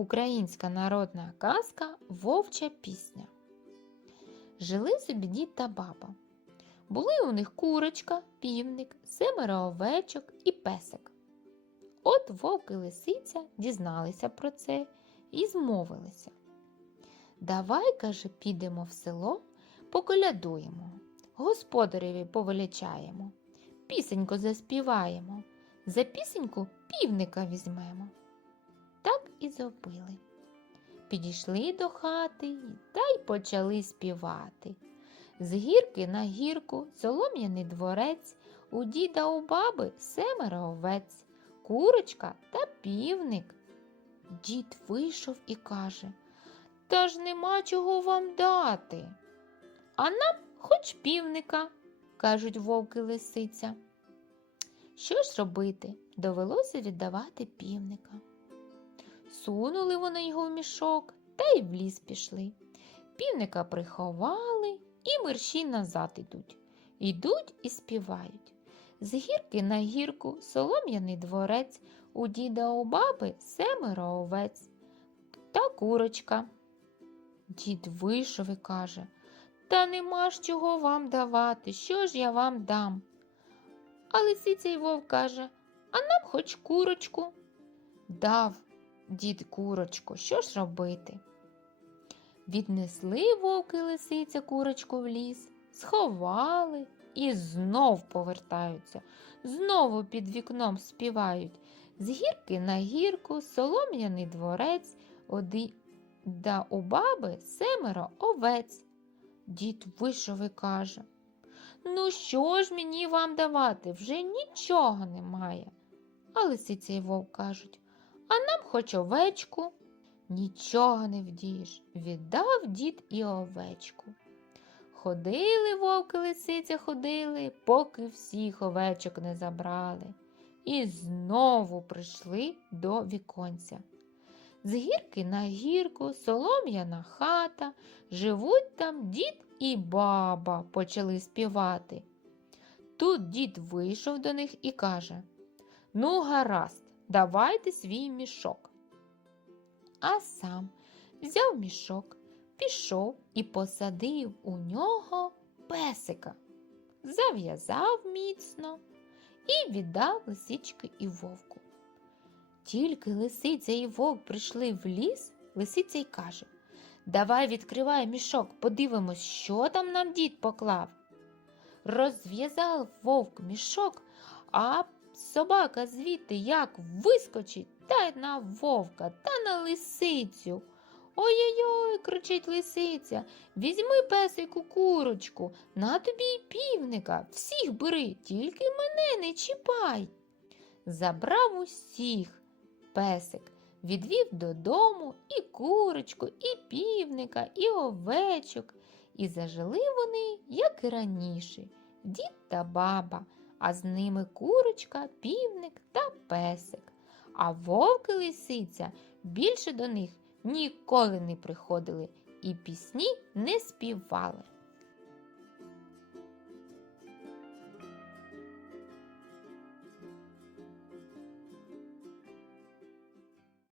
Українська народна казка Вовча пісня. Жили собі дід та баба. Були у них курочка, півник, семеро овечок і песик. От вовк і лисиця дізналися про це і змовилися. Давай, каже, підемо в село, поколядуємо, господареві повеличаємо, пісеньку заспіваємо, за пісеньку півника візьмемо. І зробили. Підійшли до хати та й почали співати. З гірки на гірку солом'яний дворець, у діда у баби семеро овець, курочка та півник. Дід вийшов і каже Та ж нема чого вам дати. А нам хоч півника, кажуть вовк і лисиця. Що ж робити? Довелося віддавати півника. Сунули вони його в мішок та й в ліс пішли. Півника приховали і мерщій назад ідуть. Ідуть і співають. З гірки на гірку солом'яний дворець, у діда у баби семеро овець та курочка. Дід вийшов і каже Та нема ж чого вам давати, що ж я вам дам? А лисиця й вовк каже А нам хоч курочку. Дав дід курочку, що ж робити? Віднесли вовк і лисиця курочку в ліс, сховали і знов повертаються, знову під вікном співають. З гірки на гірку солом'яний дворець, оди... да у баби семеро овець. Дід вийшов і каже Ну, що ж мені вам давати? Вже нічого немає. А лисиця й вовк кажуть а нам хоч овечку. Нічого не вдієш, віддав дід і овечку. Ходили вовки лисиця ходили, поки всіх овечок не забрали. І знову прийшли до віконця. З гірки на гірку, солом'яна хата, живуть там дід і баба почали співати. Тут дід вийшов до них і каже Ну, гаразд, давайте свій мішок. А сам взяв мішок, пішов і посадив у нього песика, зав'язав міцно і віддав лисички і вовку. Тільки лисиця і вовк прийшли в ліс, лисиця й каже Давай відкривай мішок, подивимось, що там нам дід поклав. Розв'язав вовк мішок, а собака звідти як вискочить та на вовка та на лисицю. Ой-ой-ой, кричить лисиця, візьми песику курочку, на тобі й півника, всіх бери, тільки мене не чіпай. Забрав усіх песик, відвів додому і курочку, і півника, і овечок. І зажили вони, як і раніше, дід та баба, а з ними курочка, півник та песик. А вовки лисиця більше до них ніколи не приходили і пісні не співали.